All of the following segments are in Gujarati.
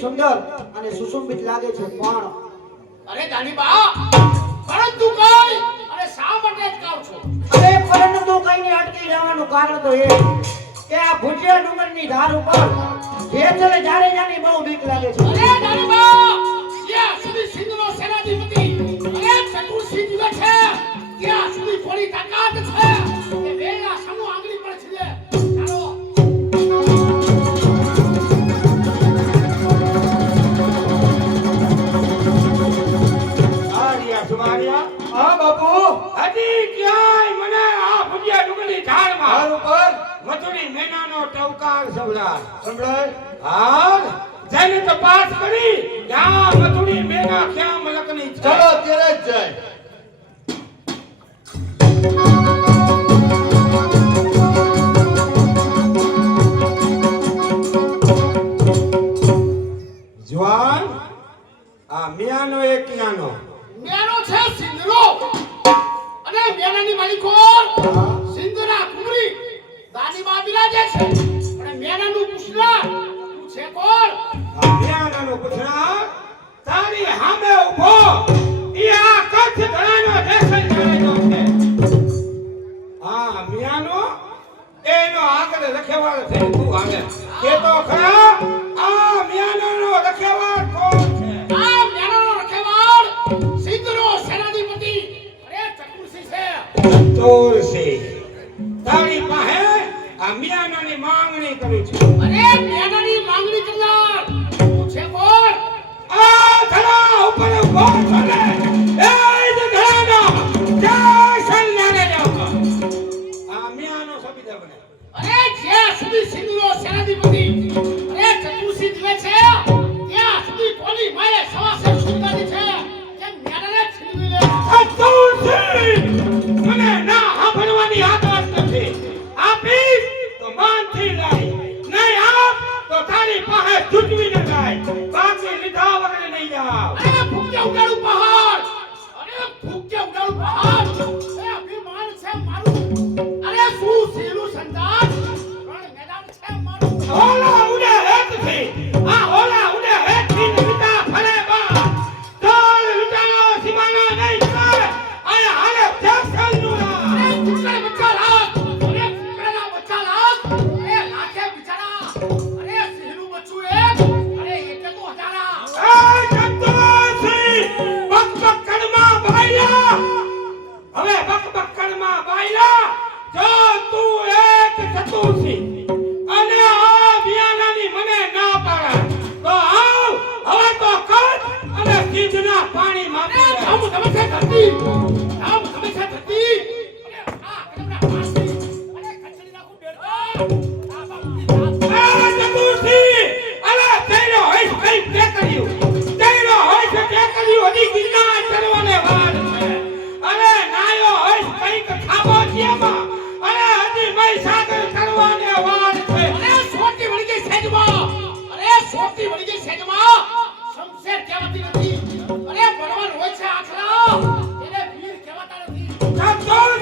સુંદર અને સુશોભિત લાગે છે પણ અરે દાનીબા પરંતુ કઈ અરે શા માટે અટકાવ છો? અરે પરંતુ કઈ ને અટકી જવાનું કારણ તો એ કે આ ભુજિયા ડુંગરની ધાર ઉપર જેચલે જાડેજાની બહુ બીક લાગે છે. અરે દાનીબા ત્યાં સુધી સિંધનો સેનાધિપતિ અરે ચતુરસિંહ જીવે છે ત્યાં સુધી થોડી તાકાત છે કે વેલા સમૂહ આંગળી પર છે. ચાલો હા બાપુ હજી ક્યાંય મને આ ભુજિયા ડુંગરની ધારમાં ઉપર મથુરી મેનાનો ટવકાર સંભળાય. હા જઈને તપાસ કરી ક્યાં મથુરી મેના ક્યાં મલકની છે. ચલો અત્યારે જ જાય. જવાન આ મિયાનો એક ક્યાંનો મેનો છે સિંધનો અને મેનાની માલિકો સિંધના કુંવરી દાનીબા બિરાજે છે અને મેનાનું પુષ્લા તું છે કોણ? આ મિયાનો પુત્રા તારી સામે ઊભો ઈ આ કચ્છ ધરાનો દેશન જાણ્યો છે. આ મિયાનો એનો આગળ રખેવાળ છે. તું આગળ કે તો ખરા આ મિયાનો રખેવાળ કોણ છે? આ મેનાનો રખેવાળ સિંધનો સેનાધિપતિ અરે ચતુરસિંહ છે. ચતુરસિંહ તારી પાસે આ મિયાનાની માંગણી કરી છે. અરે મેનાની માંગણી કરનાર તું છે કોણ? આ ધરા ઉપર ઉભો છે એ જ ધરાનો દેશન લડે જાવ. આ મિયાનો સબીદા બને. અરે જ્યાં સુધી સિંધનો સેનાધિપતિ અરે ચતુરસિંહ જીવે છે ત્યાં સુધી કોની માએ સવાસે સુંદરી છે કે મેનાને છીનવી લે. ચતુરસિંહ મને ના સાંભળવાની આદત નથી. આપીશ તો માનથી લઈ નહીં આપ તો તારી પાસે છૂટવી ન જાય. બાકી લીધા વગર નહીં જાવ. અરે ભૂખ્યા ઉડાડું પહાડ અરે ભૂખ્યા ઉડાડું પહાડ એ અભિમાન છે મારું. અરે શું સીલું સંદાન રણ મેદાન છે મારું. ઓલા ઉડે હેતથી આ ઓલા ઉડે હેતથી લીધા ફરે બા ચાલ લૂટાનો સીમાનો નહીં ચાલે આયા હાલે જસલનું અરે ના. કુકડા બચ્ચા લાગ અરે કુકડાના બચ્ચા લાગ અરે લાખે બિચારા અરે સીલું બચ્ચું એક અરે એટલે તો હજારા. ચતુરસિંહ બકબકડમાં બાયલા હવે બકબકડમાં બાયલા જો તું એક ચતુરસિંહ અને આ બિયાનાની મને ના પાડે તો આવ હવે તો કર અને સિંધના પાણી અરે માપી ધામ ધમે છે ધરતી ધામ ધમે છે ધરતી અરે આ કડમડા પાસી અરે કચડી નાખું બેડકા આ બાપુની જાત ચતુરસિંહ અરે તેરો હોય કઈ તે કર્યું તેરો હોય તે કર્યું હજી ગિરનાર ચડવાને વાર છે. અરે નાયો હોય કઈક ખાબોચિયામાં અરે હજી મહીસાગર ચડવાને વાર છે. અરે સોટી વળી ગઈ સેજમાં અરે સોટી વળી ગઈ સેજમાં શમશેર કહેવાતી નથી અરે બળવાન હોય છે આખલા એને વીર કહેવાતા નથી. ચતુરસિંહ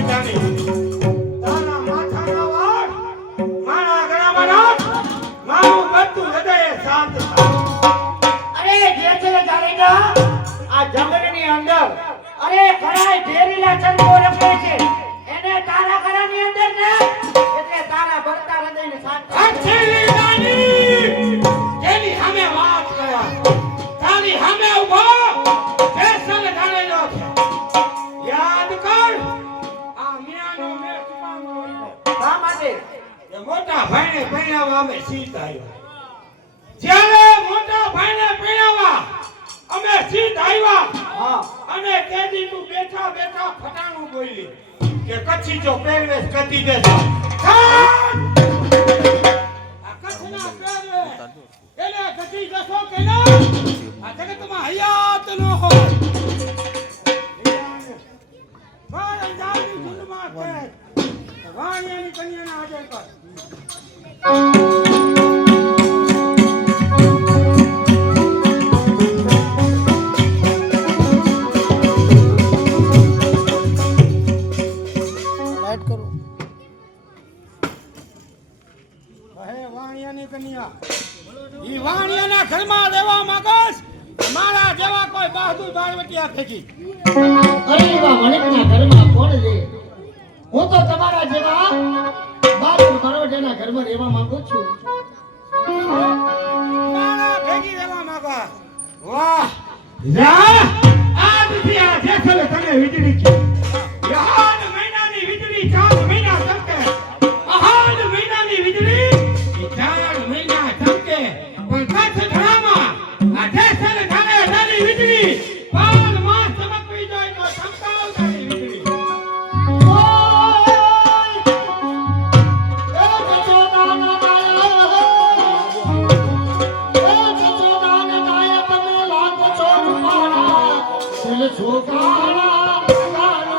બેટાની તારા માથાના વાળ મારા ગળામાં નાખ મારું બધું હૃદય શાંત થાય અરે જે છે જાડેજા આ જંગલની અંદર અરે ઘણા ઝેરીલા ચંદો રખડે છે એને તારા ઘરની અંદર ને એટલે તારા બળતા હૃદયને શાંત થાય. અક્ષયની રાની જેની સામે વાત કર્યા તારી સામે ઉભો ફેસલ ધારેલો છે યાદ કર આ મિયાનો મેં સુકામો શા માટે એ મોટા ભાઈને પહેરાવા અમે સીત આવ્યા જ્યારે મોટા ભાઈને પહેરાવા અમે સીત આવ્યા હા અને તેદી તું બેઠા બેઠા ફટાણું બોલી કે કચ્છી જો પહેરવેશ કદી દેજો આ કચ્છના પહેરવેશ એને કદી દેશો કે ના આ જગતમાં હયાત ન હોય મારા જાની જુલમાં કે વાણિયાની કન્યાના હાજર કર વાણિયાની કન્યા ઈ વાણિયાના ઘરમાં રહેવા માંગસ મારા જેવા કોઈ બહાદુર બાળવટિયા ભેગી અરે એવા વણિકના ઘરમાં કોણ રહે હું તો તમારા જેવા બાપુ બરોડાના ઘરમાં રહેવા માંગુ છું. મારા ભેગી રહેવા માંગા વાહ જા આજથી આ જેસલે તને વીજળી કી યાદ મહિનાની વીજળી 4 મહિના ચમકે આહાડ મહિનાની વીજળી 4 મહિના ચમકે પણ કચ્છ ધરામાં આ જેસલે ધારે ધારી વીજળી 5 માસ ચમકવી જાય તો ચમકાવતાની વીજળી છોકરા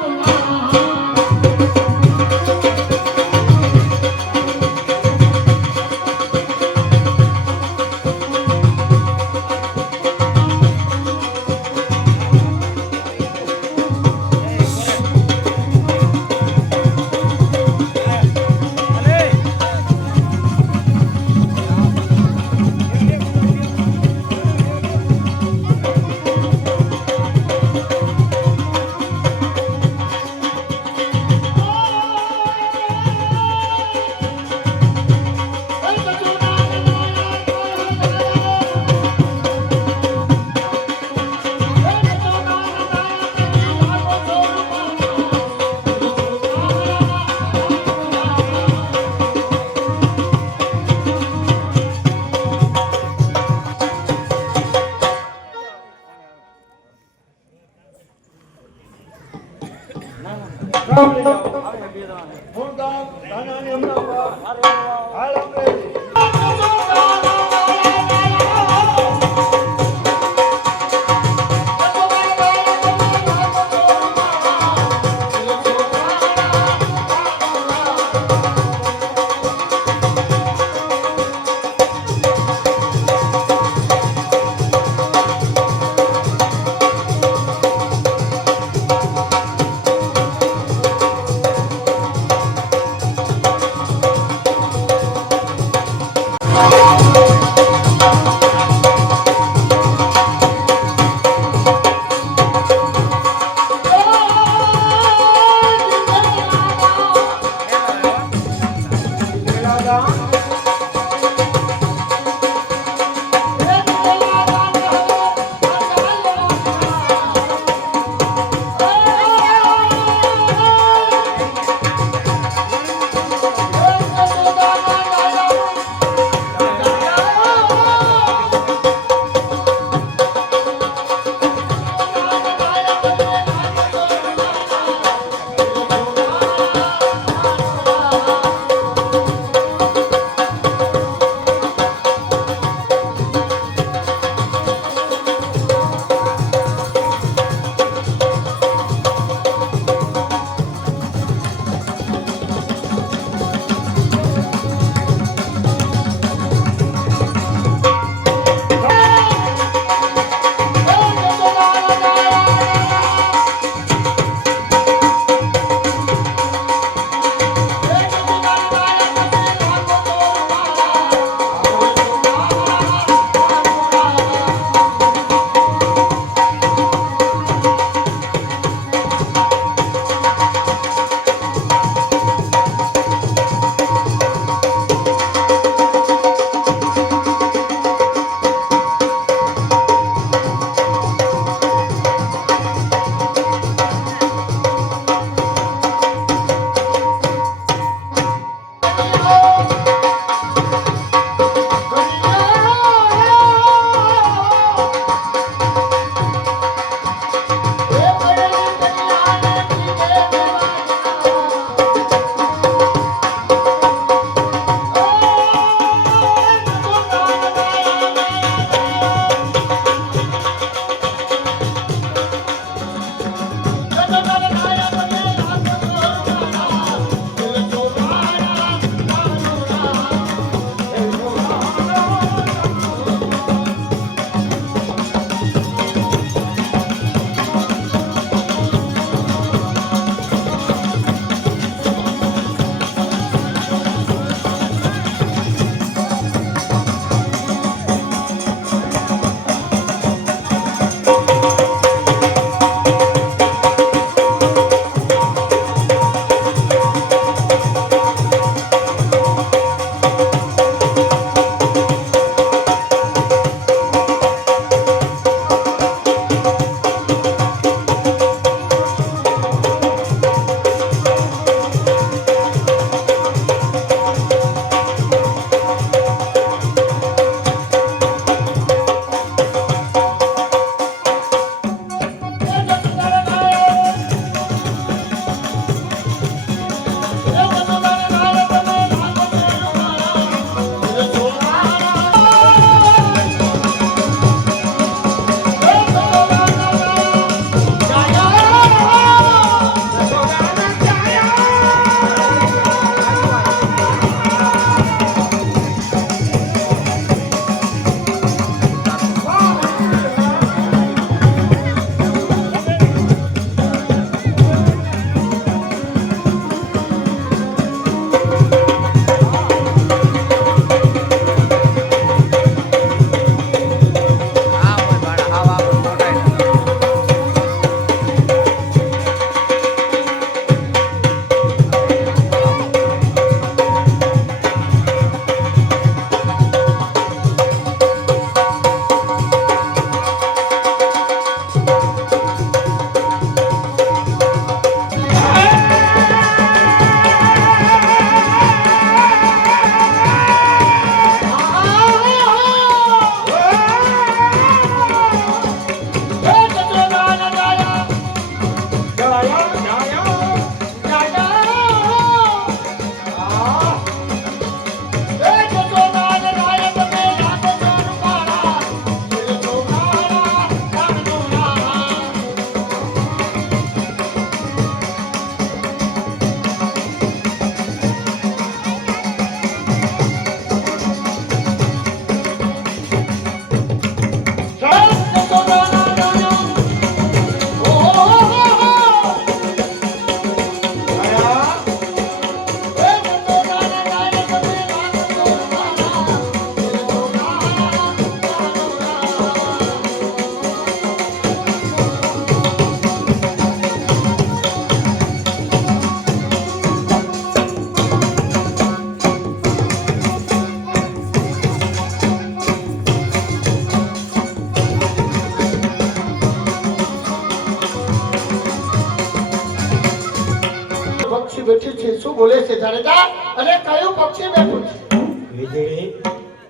બેઠી છે શું બોલે છે જાડેજા અને કયું પક્ષી બેઠું છે વીજળી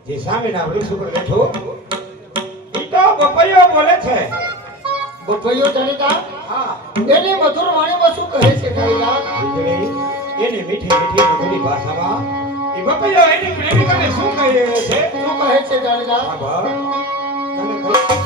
જે સામેના વૃક્ષ ઉપર બેઠો ઈ તો બપૈયો બોલે છે. બપૈયો જાડેજા હા એની મધુર વાણીમાં શું કહે છે જાડેજા વીજળી એની મીઠી મીઠી મધુરી ભાષામાં ઈ બપૈયો એની પ્રેમિકાને શું કહે છે? શું કહે છે જાડેજા હા બા તને કહું.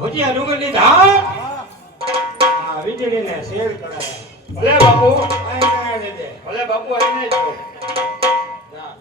ભજીયા ડુંગરની ધાર આ વીજળીને શેર કરાય. ભલે બાપુ આઈને દે. ભલે બાપુ આવીને જ છો. જા.